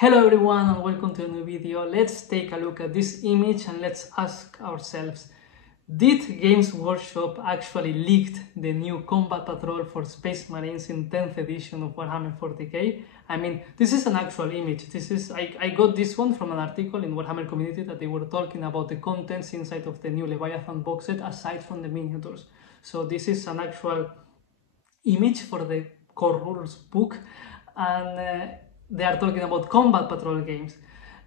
Hello everyone and welcome to a new video. Let's take a look at this image and let's ask ourselves, did Games Workshop actually leaked the new combat patrol for Space Marines in 10th edition of Warhammer 40k? I mean, this is an actual image. I got this one from an article in Warhammer community that they were talking about the contents inside of the new Leviathan box set aside from the miniatures. So this is an actual image for the core rules book, and they are talking about combat patrol games,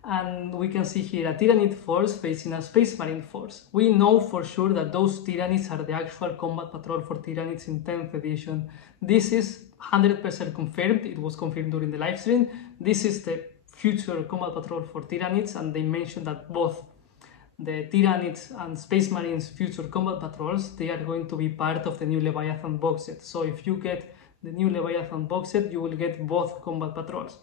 and we can see here a Tyranid force facing a Space Marine force. We know for sure that those Tyranids are the actual combat patrol for Tyranids in 10th edition. This is 100% confirmed. It was confirmed during the live stream. This is the future combat patrol for Tyranids, and they mentioned that both the Tyranids and Space Marines future combat patrols, they are going to be part of the new Leviathan box set. So if you get the new Leviathan box set, you will get both combat patrols.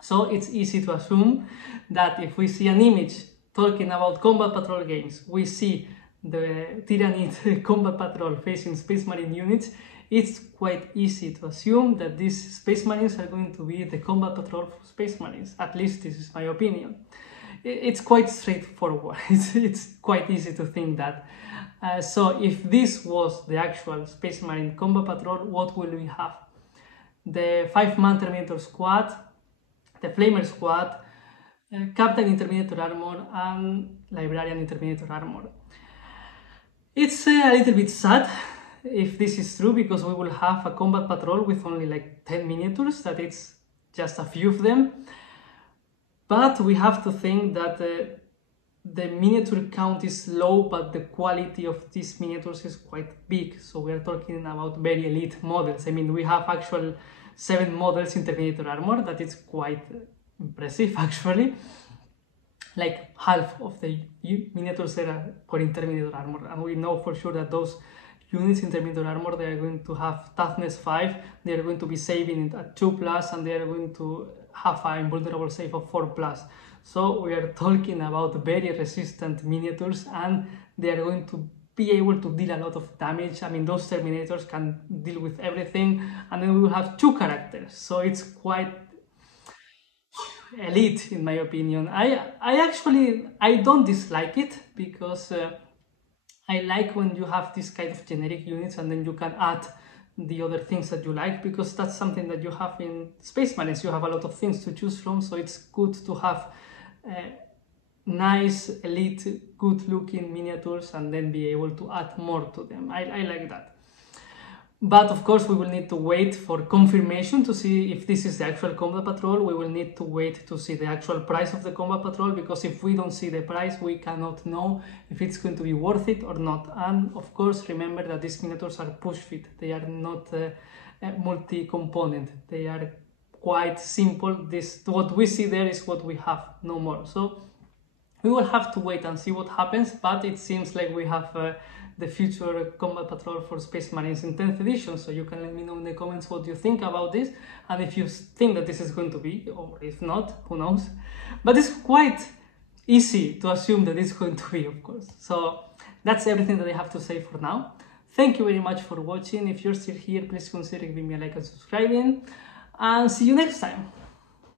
So it's easy to assume that if we see an image talking about combat patrol games, we see the Tyranid combat patrol facing Space Marine units, it's quite easy to assume that these Space Marines are going to be the combat patrol for Space Marines. At least this is my opinion. It's quite straightforward. It's quite easy to think that. So if this was the actual Space Marine combat patrol, what will we have? The 5-man Terminator squad, the Flamer squad, Captain Interminator armor, and Librarian Interminator armor. It's a little bit sad if this is true, because we will have a combat patrol with only like 10 miniatures, that it's just a few of them. But we have to think that the miniature count is low, but the quality of these miniatures is quite big. So we are talking about very elite models. I mean, we have actual 7 models in Terminator armor. That is quite impressive, actually. Like half of the miniatures that are for Terminator armor, and we know for sure that those units in Terminator armor, they are going to have toughness 5, they are going to be saving it at 2+, and they are going to have an invulnerable save of 4+. So we are talking about very resistant miniatures, and they are going to be able to deal a lot of damage. I mean, those Terminators can deal with everything, and then we will have 2 characters. So it's quite elite in my opinion. I don't dislike it, because I like when you have this kind of generic units and then you can add the other things that you like, because that's something that you have in Space Marines. You have a lot of things to choose from, so it's good to have nice, elite, good-looking miniatures and then be able to add more to them. I like that. But of course, we will need to wait for confirmation to see if this is the actual combat patrol. We will need to wait to see the actual price of the combat patrol, because if we don't see the price, we cannot know if it's going to be worth it or not. And of course, remember that these miniatures are push fit. They are not multi-component. They are quite simple. What we see there is what we have, no more. So we will have to wait and see what happens, but it seems like we have the future combat patrol for Space Marines in 10th edition, so you can let me know in the comments what you think about this, and if you think that this is going to be, or if not, who knows. But it's quite easy to assume that it's going to be, of course. So that's everything that I have to say for now. Thank you very much for watching. If you're still here, please consider giving me a like and subscribing, and see you next time.